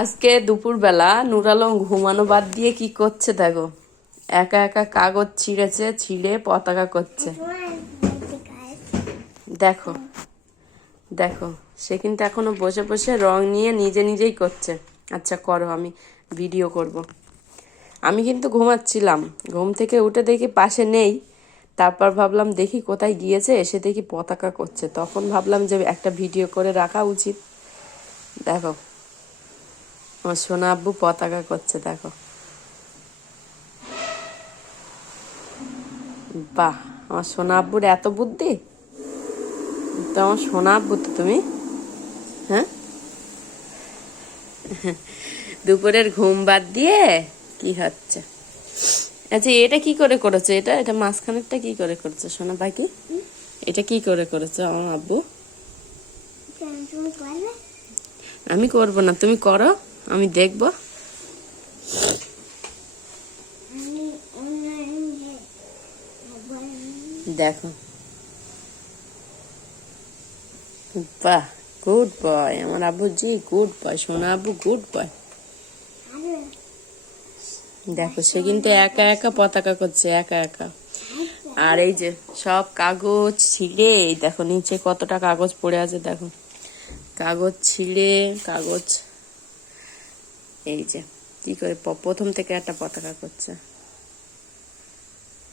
আজকে দুপুরবেলা নুরালং ঘুমানো বাদ দিয়ে কি করছে দেখো, একা একা কাগজ ছিঁড়েছে, ছিঁড়ে পতাকা করছে। দেখো দেখো, সে কিন্তু এখনো বসে বসে রং নিয়ে নিজে নিজেই করছে। আচ্ছা করো, আমি ভিডিও করব। আমি কিন্তু ঘুমাচ্ছিলাম, ঘুম থেকে উঠে দেখি পাশে নেই। তারপর ভাবলাম দেখি কোথায় গিয়েছে, এসে দেখি পতাকা করছে। তখন ভাবলাম যে একটা ভিডিও করে রাখা উচিত। দেখো আমার সোনা আব্বু পতাকা করছে, দেখো। বাহ, আমার সোনা আব্বুর এত বুদ্ধি। তো আমার সোনা আব্বু তো তুমি, হ্যাঁ? দুপুরের ঘুম বাদ দিয়ে কি হচ্ছে? আচ্ছা এটা কি করে করেছে? এটা এটা মাঝখানেরটা কি করে করেছে সোনা বাকি? এটা কি করে করেছে আমার আব্বু? আমি করব না, তুমি করো, আমি দেখবো। দেখো, বাহ, গুড বয় আমার আব্বু জি, গুড বয় সোনা আব্বু, গুড বয়। দেখো সে কিন্তু একা একা পতাকা করছে, একা একা। আর এই যে সব কাগজ ছিঁড়ে, দেখো নিচে কতটা কাগজ পড়ে আছে, দেখো কাগজ ছিঁড়ে, কাগজ এই যে কি করে প্রথম থেকে একটা পতাকা করছে।